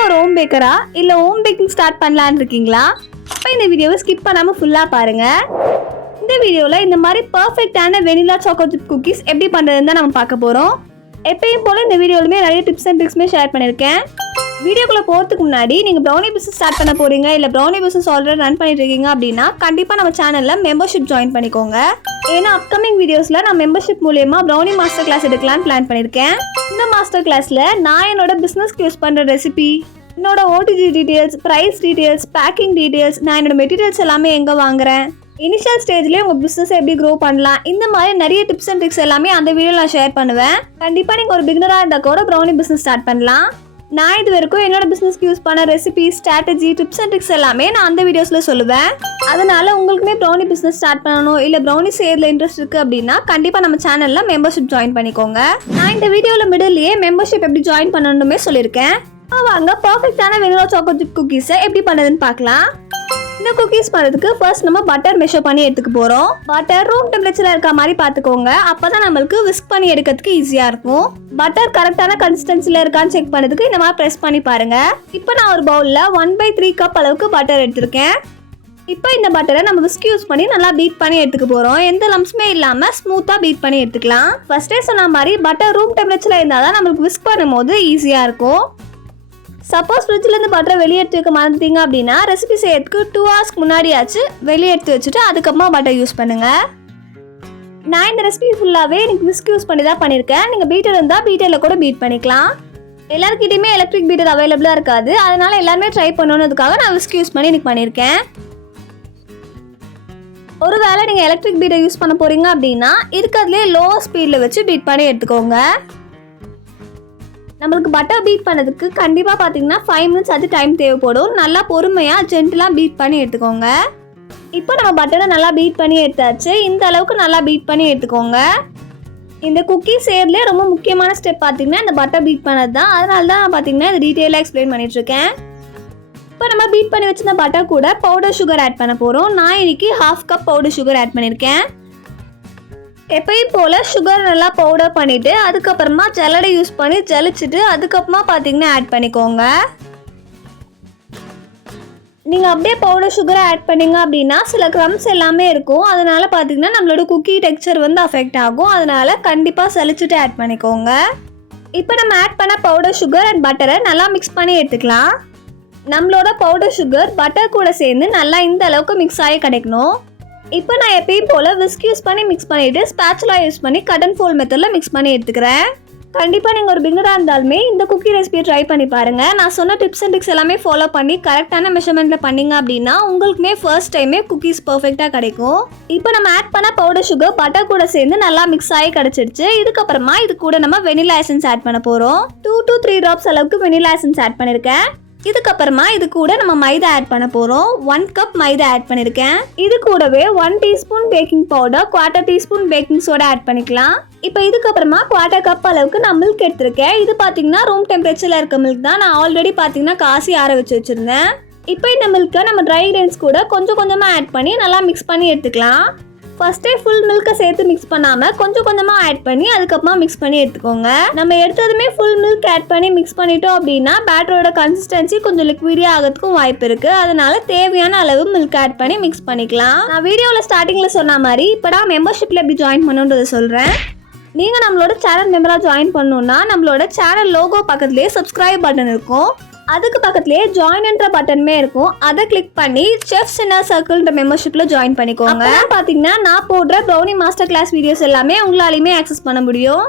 நீங்கள் ஒரு ஹோம் பேக்கரா இல்லை ஹோம் பேக்கிங் ஸ்டார்ட் பண்ணலான்னு இருக்கீங்களா? இப்போ இந்த வீடியோவை ஸ்கிப் பண்ணாமல் ஃபுல்லாக பாருங்கள். இந்த வீடியோவில் இந்த மாதிரி பர்ஃபெக்டான வெனிலா சாக்கோ சிப் குக்கீஸ் எப்படி பண்ணுறதுன்னு தான் நம்ம பார்க்க போகிறோம். எப்பயும் போல் இந்த வீடியோலுமே நிறைய டிப்ஸ் அண்ட் ட்ரிக்ஸுமே ஷேர் பண்ணியிருக்கேன். வீடியோக்குள்ளே போகிறதுக்கு முன்னாடி நீங்கள் ப்ரௌனி பிஸ்னஸ் ஸ்டார்ட் பண்ண போகிறீங்க இல்லை ப்ரௌனி பிஸ்னஸ் ஆல்ரெடி ரன் பண்ணிட்டு இருக்கீங்க அப்படின்னா கண்டிப்பாக நம்ம சேனலில் மெம்பர்ஷிப் ஜாயின் பண்ணிக்கோங்க. ஏன்னா அப்கமிங் வீடியோஸில் நான் மெம்பர்ஷிப் மூலியமாக ப்ரௌனி மாஸ்டர் கிளாஸ் எடுக்கலான்னு பிளான் பண்ணியிருக்கேன். இந்த மாஸ்டர் கிளாஸில் நான் என்னோட பிஸ்னஸ்க்கு யூஸ் பண்ணுற ரெசிபி, என்னோட OTG details, price details, baking details, நான் என்னோட மெட்டீரியல்ஸ் எல்லாமே எங்கே வாங்குறேன், இனிஷியல் ஸ்டேஜ்லேயே உங்கள் பிஸ்னஸை எப்படி க்ரோ பண்ணலாம், இந்த மாதிரி நிறைய டிப்ஸ் அண்ட் ட்ரிக்ஸ் எல்லாமே அந்த வீடியோவில் நான் ஷேர் பண்ணுவேன். கண்டிப்பாக நீங்கள் ஒரு பிகினராக இருந்தால் கூட ப்ரௌனி பிஸ்னஸ் ஸ்டார்ட் பண்ணலாம். நான் இது வரைக்கும் என்னோட பிஸ்னஸ்க்கு யூஸ் பண்ண recipe, strategy, tips and tricks எல்லாமே நான் அந்த வீடியோஸில் சொல்லுவேன். அதனால் உங்களுக்குமே ப்ரௌனி பிஸ்னஸ் ஸ்டார்ட் பண்ணணும் இல்லை ப்ரௌனி செய்யறதுல இன்ட்ரெஸ்ட் இருக்குது அப்படின்னா கண்டிப்பாக நம்ம சேனலில் மெம்பர்ஷிப் ஜாயின் பண்ணிக்கோங்க. நான் இந்த வீடியோவில் மிடில்லையே மெம்பர்ஷிப் எப்படி ஜாயின் பண்ணணுமே சொல்லியிருக்கேன். வாங்க பர்ஃபெக்டான வெனிலா சாக்கோ சிப் குக்கீஸை எப்படி பண்ணுறதுன்னு பார்க்கலாம். இந்த குக்கீஸ் பண்ணுறதுக்கு ஃபர்ஸ்ட் நம்ம பட்டர் மெஷர் பண்ணி எடுத்துக்க போகிறோம். பட்டர் ரூம் டெம்பரேச்சரில் இருக்க மாதிரி பார்த்துக்கோங்க. அப்போ தான் நம்மளுக்கு விஸ்க் பண்ணி எடுக்கிறதுக்கு ஈஸியாக இருக்கும். பட்டர் கரெக்டான கன்சிஸ்டன்சியில் இருக்கான்னு செக் பண்ணுறதுக்கு இந்த மாதிரி ப்ரெஸ் பண்ணி பாருங்கள். இப்போ நான் ஒரு பவுலில் 1/3 கப் அளவுக்கு பட்டர் எடுத்திருக்கேன். இப்போ இந்த பட்டரை நம்ம விஸ்க் யூஸ் பண்ணி நல்லா பீட் பண்ணி எடுத்துக்க போகிறோம். எந்த லம்ஸுமே இல்லாமல் ஸ்மூத்தாக பீட் பண்ணி எடுத்துக்கலாம். ஃபர்ஸ்டே சொன்ன மாதிரி பட்டர் ரூம் டெம்பரேச்சரில் இருந்தால் தான் நம்மளுக்கு விஸ்க் பண்ணும்போது ஈஸியாக இருக்கும். சப்போஸ் ஃப்ரிட்ஜிலேருந்து பட்டரை வெளியே எடுத்து வைக்க மறந்துட்டீங்க அப்படின்னா ரெசிபி செய்யறதுக்கு 2 hours முன்னாடியாச்சு வெளியே எடுத்து வச்சுட்டு அதுக்கப்புறமா பட்டர் யூஸ் பண்ணுங்கள். நான் இந்த ரெசிபி ஃபுல்லாகவே எனக்கு விஸ்க் யூஸ் பண்ணி தான் பண்ணியிருக்கேன். நீங்கள் பீட்டர் இருந்தால் பீட்டரில் கூட பீட் பண்ணிக்கலாம். எல்லாருக்கிட்டையுமே எலக்ட்ரிக் பீட்டர் அவைலபிளாக இருக்காது. அதனால் எல்லாருமே ட்ரை பண்ணணுன்றதுக்காக நான் விஸ்க் யூஸ் பண்ணி எனக்கு பண்ணியிருக்கேன். ஒருவேளை நீங்கள் எலக்ட்ரிக் பீட்டர் யூஸ் பண்ண போகிறீங்க அப்படின்னா இருக்கிறதுலே லோ ஸ்பீடில் வச்சு பீட் பண்ணி எடுத்துக்கோங்க. நம்மளுக்கு பட்டர் பீட் பண்ணதுக்கு கண்டிப்பாக பார்த்தீங்கன்னா 5 minutes அது டைம் தேவைப்படும். நல்லா பொறுமையாக ஜென்டிலாக பீட் பண்ணி எடுத்துக்கோங்க. இப்போ நம்ம பட்டரை நல்லா பீட் பண்ணி எடுத்தாச்சு. இந்த அளவுக்கு நல்லா பீட் பண்ணி எடுத்துக்கோங்க. இந்த குக்கீ செய்யறதுலேயே ரொம்ப முக்கியமான ஸ்டெப் பார்த்தீங்கன்னா இந்த பட்டர் பீட் பண்ணது தான். அதனால தான் நான் பார்த்தீங்கன்னா இது டீட்டெயிலாக எக்ஸ்பிளைன் பண்ணிட்டுருக்கேன். இப்போ நம்ம பீட் பண்ணி வச்சிருந்த பட்டர் கூட பவுடர் சுகர் ஆட் பண்ண போகிறோம். நான் இன்னைக்கு 1/2 cup பவுடர் சுகர் ஆட் பண்ணியிருக்கேன். எப்பயும் போல் சுகர் நல்லா பவுடர் பண்ணிவிட்டு அதுக்கப்புறமா ஜல்லடை யூஸ் பண்ணி ஜலிச்சுட்டு அதுக்கப்புறமா பார்த்தீங்கன்னா ஆட் பண்ணிக்கோங்க. நீங்கள் அப்படியே பவுடர் சுகரை ஆட் பண்ணிங்க அப்படின்னா சில க்ரம்ஸ் எல்லாமே இருக்கும். அதனால் பார்த்தீங்கன்னா நம்மளோட குக்கி டெக்ஸ்சர் வந்து அஃபெக்ட் ஆகும். அதனால் கண்டிப்பாக சலிச்சுட்டு ஆட் பண்ணிக்கோங்க. இப்போ நம்ம ஆட் பண்ண பவுடர் சுகர் அண்ட் பட்டரை நல்லா மிக்ஸ் பண்ணி எடுத்துக்கலாம். நம்மளோட பவுடர் சுகர் பட்டர் கூட சேர்ந்து நல்லா இந்த அளவுக்கு மிக்ஸ் ஆகி கிடைக்கணும். இப்போ நான் எப்பயும் போல் விஸ்க் யூஸ் பண்ணி மிக்ஸ் பண்ணிவிட்டு ஸ்பேச்சுலா யூஸ் பண்ணி கட் அண்ட் ஃபோல்ட் மெத்தடில் மிக்ஸ் பண்ணி எடுத்துக்கிறேன். கண்டிப்பாக நீங்கள் ஒரு பிகினராக இருந்தாலுமே இந்த குக்கி ரெசிபியை ட்ரை பண்ணி பாருங்கள். நான் சொன்ன டிப்ஸ் அண்ட் ட்ரிக்ஸ் எல்லாமே ஃபாலோ பண்ணி கரெக்டான மெஷர்மெண்ட்டில் பண்ணிங்க அப்படின்னா உங்களுக்குமே ஃபர்ஸ்ட் டைமே குக்கீஸ் பர்ஃபெக்டாக கிடைக்கும். இப்போ நம்ம ஆட் பண்ண பவுடர் சுகர் பட்டர் கூட சேர்ந்து நல்லா மிக்ஸ் ஆகி கிடச்சிடுச்சு. இதுக்கப்புறமா இது கூட நம்ம வெனிலா எசன்ஸ் ஆட் பண்ண போகிறோம். 2 to 3 drops அளவுக்கு வெனிலா எசன்ஸ் ஆட் பண்ணியிருக்கேன். இதுக்கப்புறமா இது கூட நம்ம மைதா ஆட் பண்ண போகிறோம். 1 cup மைதா ஆட் பண்ணியிருக்கேன். இது கூடவே 1 teaspoon baking powder, 1/4 teaspoon baking soda add பண்ணிக்கலாம். இப்போ இதுக்கப்புறமா 1/4 cup அளவுக்கு நான் மில்க் எடுத்திருக்கேன். இது பார்த்தீங்கன்னா ரூம் டெம்பரேச்சரில் இருக்க மில்க் தான். நான் ஆல்ரெடி பார்த்தீங்கன்னா காசி ஆற வச்சு வச்சுருந்தேன். இப்போ இந்த மில்க்கை நம்ம ட்ரை கிரெயின்ஸ் கூட கொஞ்சம் கொஞ்சமாக ஆட் பண்ணி நல்லா மிக்ஸ் பண்ணி எடுத்துக்கலாம். ஃபர்ஸ்டே ஃபுல் மில்கை சேர்த்து மிக்ஸ் பண்ணாமல் கொஞ்சம் கொஞ்சமாக ஆட் பண்ணி அதுக்கப்புறமா மிக்ஸ் பண்ணி எடுத்துக்கோங்க. நம்ம எடுத்ததுமே ஃபுல் மில்க் ஆட் பண்ணி மிக்ஸ் பண்ணிட்டோம் அப்படின்னா பேட்டரோட கன்சிஸ்டன்சி கொஞ்சம் லிக்விடியாக ஆகிறதுக்கும் வாய்ப்பு இருக்குது. அதனால தேவையான அளவு மில்க் ஆட் பண்ணி மிக்ஸ் பண்ணிக்கலாம். நான் வீடியோவில் ஸ்டார்டிங்கில் சொன்ன மாதிரி இப்போ நான் மெம்பர்ஷிப்பில் எப்படி ஜாயின் பண்ணுன்றதை சொல்கிறேன். நீங்கள் நம்மளோட சேனல் மெம்பராக ஜாயின் பண்ணணுன்னா நம்மளோட சேனல் லோகோ பக்கத்துலேயே சப்ஸ்கிரைப் பட்டன் இருக்கும். அதுக்கு பக்கத்துலேயே ஜாயின்ன்ற பட்டனுமே இருக்கும். அதை கிளிக் பண்ணி செஃப்ஸ் இன்னர் சர்க்கிள்ன்ற மெம்பர்ஷிப்பில் ஜாயின் பண்ணிக்கோங்க. பார்த்தீங்கன்னா நான் போடுற ப்ரௌனி மாஸ்டர் கிளாஸ் வீடியோஸ் எல்லாமே உங்களாலையுமே ஆக்சஸ் பண்ண முடியும்.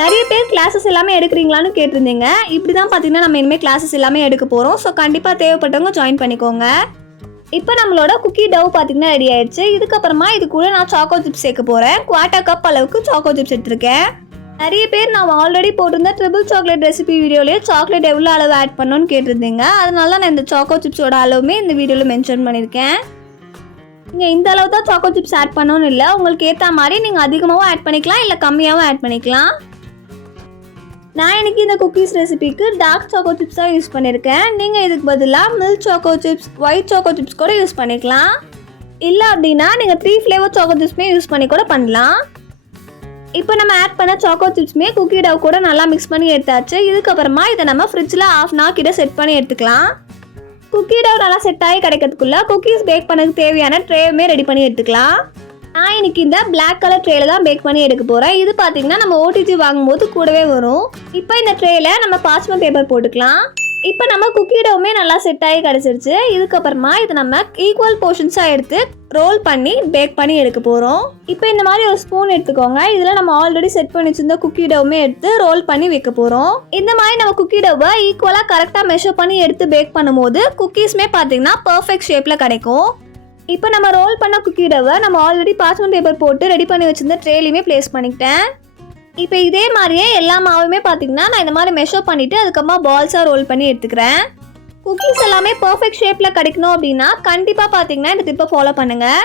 நிறைய பேர் கிளாஸஸ் எல்லாமே எடுக்கிறீங்களான்னு கேட்டிருந்தீங்க. இப்படி தான் பார்த்தீங்கன்னா நம்ம இனிமேல் கிளாஸஸ் எல்லாமே எடுக்க போகிறோம். ஸோ கண்டிப்பாக தேவைப்பட்டவங்க ஜாயின் பண்ணிக்கோங்க. இப்போ நம்மளோட குக்கி டவ் பார்த்தீங்கன்னா ரெடி ஆயிடுச்சு. இதுக்கப்புறமா இது கூட நான் சாக்கோ சிப்ஸ் சேர்க்க போகிறேன். 1/4 cup அளவுக்கு சாக்கோ சிப்ஸ் எடுத்திருக்கேன். நிறைய பேர் நான் ஆல்ரெடி போட்டிருந்த ட்ரிபிள் சாக்லேட் ரெசிபி வீடியோலேயே சாக்லேட் எவ்வளோ அளவு ஆட் பண்ணணும்னு கேட்டிருந்தீங்க. அதனால நான் இந்த சாக்கோ சிப்ஸோட அளவுமே இந்த வீடியோவில் மென்ஷன் பண்ணியிருக்கேன். நீங்கள் இந்த அளவு தான் சாக்கோ சிப்ஸ் ஆட் பண்ணணும்னு இல்லை. உங்களுக்கு ஏற்ற மாதிரி நீங்கள் அதிகமாகவும் ஆட் பண்ணிக்கலாம் இல்லை கம்மியாகவும் ஆட் பண்ணிக்கலாம். நான் எனக்கு இந்த குக்கீஸ் ரெசிபிக்கு டார்க் சாக்கோ சிப்ஸ் தான் யூஸ் பண்ணியிருக்கேன். நீங்கள் இதுக்கு பதிலாக milk choco chips, white choco chips கூட யூஸ் பண்ணிக்கலாம். இல்லை அப்படின்னா நீங்கள் 3 ஃப்ளேவர் சாக்கோ சிப்ஸுமே யூஸ் பண்ணி கூட பண்ணலாம். இப்போ நம்ம ஆட் பண்ண சாக்கோ சிப்ஸ்மே குக்கி டவ் கூட நல்லா மிக்ஸ் பண்ணி எடுத்தாச்சு. இதுக்கப்புறமா இதை நம்ம ஃப்ரிட்ஜில் 1/2 hour கிட்ட செட் பண்ணி எடுத்துக்கலாம். குக்கி டவ் நல்லா செட் ஆகி கிடைக்கிறதுக்குள்ள குக்கீஸ் பேக் பண்ணதுக்கு தேவையான ட்ரேவுமே ரெடி பண்ணி எடுத்துக்கலாம். நான் இன்னைக்கு இந்த பிளாக் கலர் ட்ரேல தான் பேக் பண்ணி எடுக்க போகிறேன். இது பார்த்தீங்கன்னா நம்ம ஓடிஜி வாங்கும்போது கூடவே வரும். இப்போ இந்த ட்ரேல நம்ம பார்ச்மெண்ட் பேப்பர் போட்டுக்கலாம். இப்போ நம்ம குக்கி டவுமே நல்லா செட் ஆகி கிடச்சிருச்சு. இதுக்கப்புறமா இதை நம்ம ஈக்குவல் போர்ஷன்ஸாக எடுத்து ரோல் பண்ணி பேக் பண்ணி எடுக்க போகிறோம். இப்போ இந்த மாதிரி ஒரு ஸ்பூன் எடுத்துக்கோங்க. இதில் நம்ம ஆல்ரெடி செட் பண்ணி வச்சிருந்த குக்கி டவுமே எடுத்து ரோல் பண்ணி வைக்க போகிறோம். இந்த மாதிரி நம்ம குக்கி டவ்வை ஈக்குவலாக கரெக்டாக மெஷர் பண்ணி எடுத்து பேக் பண்ணும்போது குக்கீஸ்மே பார்த்தீங்கன்னா பர்ஃபெக்ட் ஷேப்பில் கிடைக்கும். இப்போ நம்ம ரோல் பண்ண குக்கி டவ்வை நம்ம ஆல்ரெடி பார்ச்மெண்ட் பேப்பர் போட்டு ரெடி பண்ணி வச்சிருந்த ட்ரேலையுமே ப்ளேஸ் பண்ணிக்கிட்டேன். இப்போ இதே மாதிரியே எல்லா மாவுமே பார்த்தீங்கன்னா நான் இந்த மாதிரி மெஷர் பண்ணிவிட்டு அதுக்கப்புறமா பால்ஸாக ரோல் பண்ணி எடுத்துக்கிறேன். குக்கீஸ் எல்லாமே பர்ஃபெக்ட் ஷேப்பில் கிடைக்கணும் அப்படின்னா கண்டிப்பாக பார்த்தீங்கன்னா இந்த டிப்பை ஃபாலோ பண்ணுங்கள்.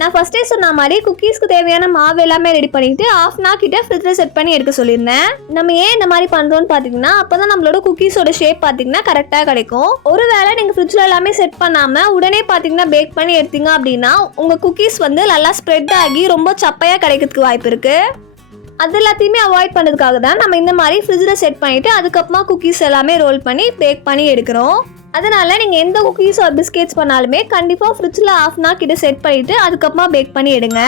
நான் ஃபஸ்ட்டே சொன்ன மாதிரி குக்கீஸ்க்கு தேவையான மாவு எல்லாமே ரெடி பண்ணிவிட்டு 1/2 hour கிட்ட ஃப்ரிட்ஜில் செட் பண்ணி எடுக்க சொல்லியிருந்தேன். நம்ம ஏன் இந்த மாதிரி பண்ணுறோன்னு பார்த்தீங்கன்னா அப்போ தான் நம்மளோட குக்கீஸோட ஷேப் பார்த்தீங்கன்னா கரெக்டாக கிடைக்கும். ஒரு வேளை நீங்கள் ஃப்ரிட்ஜில் எல்லாமே செட் பண்ணாமல் உடனே பார்த்தீங்கன்னா பேக் பண்ணி எடுத்தீங்க அப்படின்னா உங்கள் குக்கீஸ் வந்து நல்லா ஸ்ப்ரெட் ஆகி ரொம்ப சப்பையாக கிடைக்கிறதுக்கு வாய்ப்பு இருக்குது. அது எல்லாத்தையுமே அவாய்ட் பண்ணுறதுக்காக தான் நம்ம இந்த மாதிரி ஃப்ரிட்ஜில் செட் பண்ணிவிட்டு அதுக்கப்புறமா குக்கீஸ் எல்லாமே ரோல் பண்ணி பேக் பண்ணி எடுக்கிறோம். அதனால் நீங்கள் எந்த குக்கீஸ் ஒரு பிஸ்கெட்ஸ் பண்ணாலுமே கண்டிப்பாக ஃப்ரிட்ஜில் 1/2 hour கிட்ட செட் பண்ணிவிட்டு அதுக்கப்புறமா பேக் பண்ணி எடுங்க.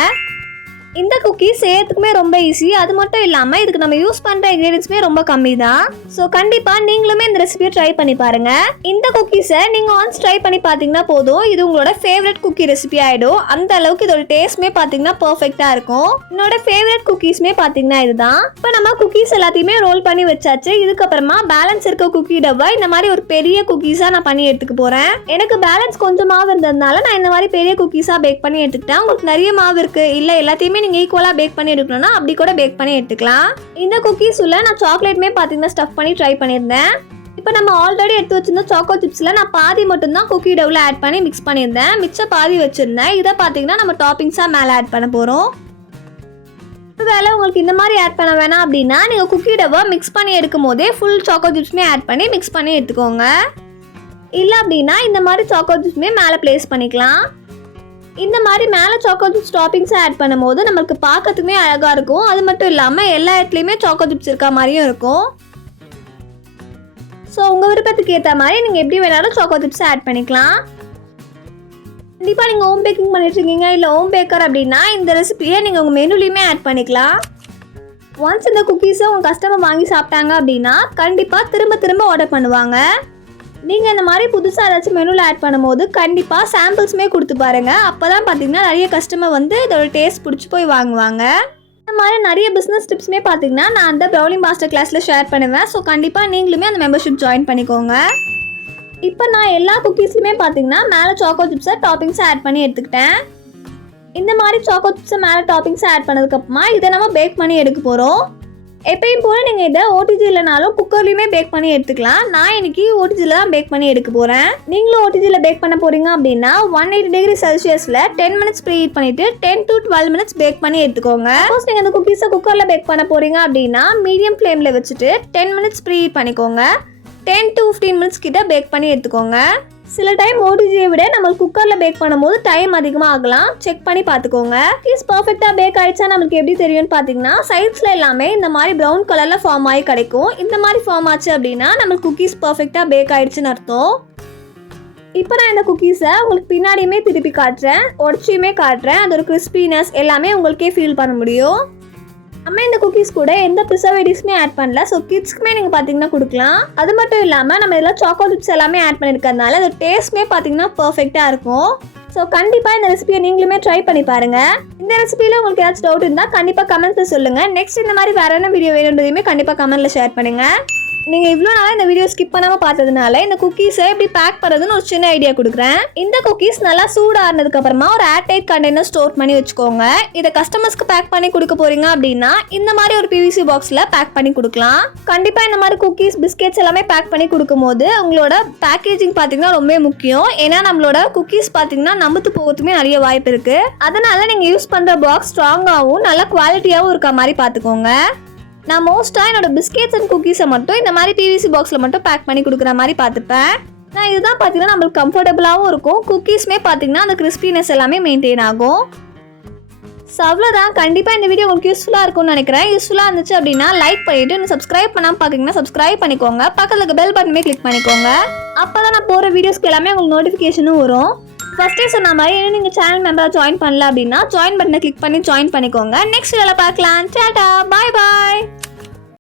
இந்த குக்கீஸ் செய்யறதுக்குமே ரொம்ப ஈஸி. அது மட்டும் இல்லாமல் இதுக்கு நம்ம யூஸ் பண்ணுற இன்க்ரீடியன்ட்ஸுமே ரொம்ப கம்மி தான். ஸோ கண்டிப்பாக நீங்களுமே இந்த ரெசிபியை ட்ரை பண்ணி பாருங்கள். இந்த குக்கீஸை நீங்கள் ஒன்ஸ் ட்ரை பண்ணி பார்த்தீங்கன்னா போதும், இது உங்களோட ஃபேவரட் குக்கி ரெசிபி ஆகிடும். அந்த அளவுக்கு இதோட டேஸ்ட்மே பார்த்தீங்கன்னா பர்ஃபெக்டாக இருக்கும். என்னோட ஃபேவரட் குக்கீஸ்மே பார்த்தீங்கன்னா இதுதான். இப்போ நம்ம குக்கீஸ் எல்லாத்தையுமே ரோல் பண்ணி வச்சாச்சு. இதுக்கப்புறமா பேலன்ஸ் இருக்க குக்கி டவ்வை இந்த மாதிரி ஒரு பெரிய குக்கீஸாக நான் பண்ணி எடுத்துக்க போகிறேன். எனக்கு பேலன்ஸ் கொஞ்சம் மாவு இருந்ததுனால நான் இந்த மாதிரி பெரிய குக்கீஸாக பேக் பண்ணி எடுத்துக்கிட்டேன். உங்களுக்கு நிறைய மாவு இருக்குது இல்லை எல்லாத்தையுமே நீங்கள் ஈக்குவலாக பேக் பண்ணி எடுக்கணும்னா அப்படி கூட பேக் பண்ணி எடுத்துக்கலாம். இந்த குக்கீஸ் உள்ள நான் சாக்லேட்மே பார்த்தீங்கன்னா ஸ்டஃப் பண்ணி ட்ரை பண்ணியிருந்தேன். இப்போ நம்ம ஆல்ரெடி எடுத்து வச்சிருந்த சாக்கோ சிப்ஸில் நான் பாதி மட்டும்தான் குக்கி டவ்வில் ஆட் பண்ணி மிக்ஸ் பண்ணியிருந்தேன். மிச்சம் பாதி வச்சுருந்தேன். இதை பார்த்தீங்கன்னா நம்ம டாப்பிங்ஸாக மேலே ஆட் பண்ண போகிறோம். வேலை உங்களுக்கு இந்த மாதிரி ஆட் பண்ண வேணாம் அப்படின்னா நீங்கள் குக்கி டவ்வை மிக்ஸ் பண்ணி எடுக்கும் போதே ஃபுல் சாக்கோ சிப்ஸுமே ஆட் பண்ணி மிக்ஸ் பண்ணி எடுத்துக்கோங்க. இல்லை அப்படின்னா இந்த மாதிரி சாக்கோ சிப்ஸுமே மேலே ப்ளேஸ் பண்ணிக்கலாம். இந்த மாதிரி மேலே சாக்கோ சிப்ஸ் டாப்பிங்ஸை ஆட் பண்ணும்போது நம்மளுக்கு பார்க்கறதுக்குமே அழகாக இருக்கும். அது மட்டும் இல்லாமல் எல்லா இடத்துலையுமே சாக்கோ சிப்ஸ் இருக்க மாதிரியும் இருக்கும். ஸோ உங்கள் விருப்பத்துக்கு ஏற்ற மாதிரி நீங்கள் எப்படி வேணாலும் சாக்கோ சிப்ஸை ஆட் பண்ணிக்கலாம். கண்டிப்பாக நீங்கள் ஹோம் பேக்கிங் பண்ணிட்டுருக்கீங்க இல்லை ஹோம் பேக்கர் அப்படின்னா இந்த ரெசிபியை நீங்கள் உங்கள் மெனுலையுமே ஆட் பண்ணிக்கலாம். ஒன்ஸ் இந்த குக்கீஸை உங்கள் கஸ்டமர் வாங்கி சாப்பிட்டாங்க அப்படின்னா கண்டிப்பாக திரும்ப திரும்ப ஆர்டர் பண்ணுவாங்க. நீங்கள் இந்த மாதிரி புதுசாக ஏதாச்சும் மெனுவில் ஆட் பண்ணும்போது கண்டிப்பாக சாம்பிள்ஸுமே கொடுத்து பாருங்கள். அப்போ தான் பார்த்தீங்கன்னா நிறைய கஸ்டமர் வந்து இதோட டேஸ்ட் பிடிச்சி போய் வாங்குவாங்க. இந்த மாதிரி நிறைய பிஸ்னஸ் டிப்ஸுமே பார்த்தீங்கன்னா நான் அந்த ப்ரௌனி மாஸ்டர் கிளாஸில் ஷேர் பண்ணுவேன். ஸோ கண்டிப்பாக நீங்களுமே அந்த மெம்பர்ஷிப் ஜாயின் பண்ணிக்கோங்க. இப்போ நான் எல்லா குக்கீஸ்லையுமே பார்த்தீங்கன்னா மேலே சாக்கோ சிப்ஸை டாப்பிங்ஸை ஆட் பண்ணி எடுத்துக்கிட்டேன். இந்த மாதிரி சாக்கோ சிப்ஸை மேலே டாப்பிங்ஸை ஆட் பண்ணதுக்கப்புறமா இதை நம்ம பேக் பண்ணி எடுக்க போகிறோம். எப்பயும் போல் நீங்கள் இதை ஓடிஜி இல்லைனாலும் குக்கர்லையுமே பேக் பண்ணி எடுத்துக்கலாம். நான் இன்னைக்கு ஓடிஜியில் தான் பேக் பண்ணி எடுக்க போகிறேன். நீங்களும் ஓடிஜியில் பேக் பண்ண போகிறீங்க அப்படின்னா 180 degree Celsiusல 10 minutes ப்ரீ ஹீட் பண்ணிவிட்டு 10 to 12 minutes பேக் பண்ணி எடுத்துக்கோங்க. சப்போஸ் நீங்கள் அந்த குக்கீஸை குக்கரில் பேக் பண்ண போகிறீங்க அப்படின்னா மீடியம் ஃப்ளேமில் வச்சுட்டு 10 minutes ப்ரீ ஹீட் பண்ணிக்கோங்க. 10 to 15 minutes கிட்ட பேக் பண்ணி எடுத்துக்கோங்க. சில டைம் ஓடிஜியை விட நம்ம குக்கரில் பேக் பண்ணும்போது டைம் அதிகமாக ஆகலாம். செக் பண்ணி பார்த்துக்கோங்க. குக்கீஸ் பர்ஃபெக்டாக பேக் ஆகிடுச்சா நம்மளுக்கு எப்படி தெரியும்னு பார்த்தீங்கன்னா சைட்ஸில் எல்லாமே இந்த மாதிரி ப்ரௌன் கலரில் ஃபார்ம் ஆகி கிடைக்கும். இந்த மாதிரி ஃபார்ம் ஆச்சு அப்படின்னா நம்மளுக்கு குக்கீஸ் பர்ஃபெக்டாக பேக் ஆகிடுச்சுன்னு அர்த்தம். இப்போ நான் இந்த குக்கீஸை உங்களுக்கு பின்னாடியுமே திருப்பி காட்டுறேன், உடச்சியுமே காட்டுறேன். அதோட கிறிஸ்பினஸ் எல்லாமே உங்களுக்கே ஃபீல் பண்ண முடியும். நம்ம இந்த குக்கீஸ் கூட எந்த ப்ரிசர்வேட்டிவ்ஸுமே ஆட் பண்ணல. ஸோ கிட்ஸ்க்குமே நீங்கள் பார்த்தீங்கன்னா கொடுக்கலாம். அது மட்டும் இல்லாமல் நம்ம இதெல்லாம் சாக்கோ சிப்ஸ் எல்லாமே ஆட் பண்ணியிருக்கிறதுனால அது டேஸ்ட்டுமே பார்த்தீங்கன்னா பர்ஃபெக்டாக இருக்கும். ஸோ கண்டிப்பாக இந்த ரெசிபியை நீங்களுமே ட்ரை பண்ணி பாருங்கள். இந்த ரெசிபியில் உங்களுக்கு ஏதாச்சும் டவுட் இருந்தால் கண்டிப்பாக கமெண்ட்ஸில் சொல்லுங்கள். நெக்ஸ்ட் இந்த மாதிரி வேறு என்ன வீடியோ வேணுன்றதையுமே கண்டிப்பாக கமெண்ட்டில் ஷேர் பண்ணுங்கள். நீங்கள் இவ்வளோ நாளாக இந்த வீடியோ ஸ்கிப் பண்ணாமல் பார்த்ததுனால இந்த குக்கீஸை எப்படி பேக் பண்ணுறதுன்னு ஒரு சின்ன ஐடியா கொடுக்குறேன். இந்த குக்கீஸ் நல்லா சூடானதுக்கப்புறமா ஒரு ஏர்டைட் கண்டெய்னர் ஸ்டோர் பண்ணி வச்சுக்கோங்க. இதை கஸ்டமர்ஸ்க்கு பேக் பண்ணி கொடுக்க போகிறீங்க அப்படின்னா இந்த மாதிரி ஒரு PVC பாக்ஸில் பேக் பண்ணி கொடுக்கலாம். கண்டிப்பாக இந்த மாதிரி குக்கீஸ் பிஸ்கெட்ஸ் எல்லாமே பேக் பண்ணி கொடுக்கும்போது உங்களோட பேக்கேஜிங் பார்த்தீங்கன்னா ரொம்ப முக்கியம். ஏன்னா நம்மளோட குக்கீஸ் பார்த்தீங்கன்னா நம்புத்து போகிறதுமே நிறைய வாய்ப்பு இருக்குது. அதனால் நீங்கள் யூஸ் பண்ணுற பாக்ஸ் ஸ்ட்ராங்காகவும் நல்ல குவாலிட்டியாகவும் இருக்க மாதிரி பார்த்துக்கோங்க. நான் மோஸ்ட்டாக என்னோட பிஸ்கெட்ஸ் அண்ட் குக்கீஸை மட்டும் இந்த மாதிரி PVC பாக்ஸில் மட்டும் பேக் பண்ணி கொடுக்குற மாதிரி பார்த்துப்பேன். நான் இதுதான் பார்த்தீங்கன்னா நம்மளுக்கு கம்ஃபர்டபுளாகவும் இருக்கும். குக்கீஸுமே பார்த்தீங்கன்னா அந்த கிறிஸ்பினஸ் எல்லாமே மெயின்டைன் ஆகும். ஸோ அவ்வளோதான். கண்டிப்பாக இந்த வீடியோ உங்களுக்கு யூஸ்ஃபுல்லாக இருக்கும்னு நினைக்கிறேன். யூஸ்ஃபுல்லாக இருந்துச்சு அப்படின்னா லைக் பண்ணிவிட்டு இன்னும் சப்ஸ்கிரைப் பண்ணாமல் பார்க்குறீங்கன்னா சப்ஸ்கிரைப் பண்ணிக்கோங்க. பக்கத்தில் இருக்க பெல் பட்டனுமே கிளிக் பண்ணிக்கோங்க. அப்போ தான் நான் போகிற வீடியோஸ்க்கு எல்லாமே உங்களுக்கு நோட்டிஃபிகேஷனும் வரும். ஃபஸ்ட்டே சொன்ன மாதிரி இன்னும் நீங்கள் சேனல் மெம்பராக ஜாயின் பண்ணல அப்படின்னா ஜாயின் பட்டனை கிளிக் பண்ணி ஜாயின் பண்ணிக்கோங்க. நெக்ஸ்ட் வீடியோவில் பார்க்கலாம். டாடா, பாய் பாய்.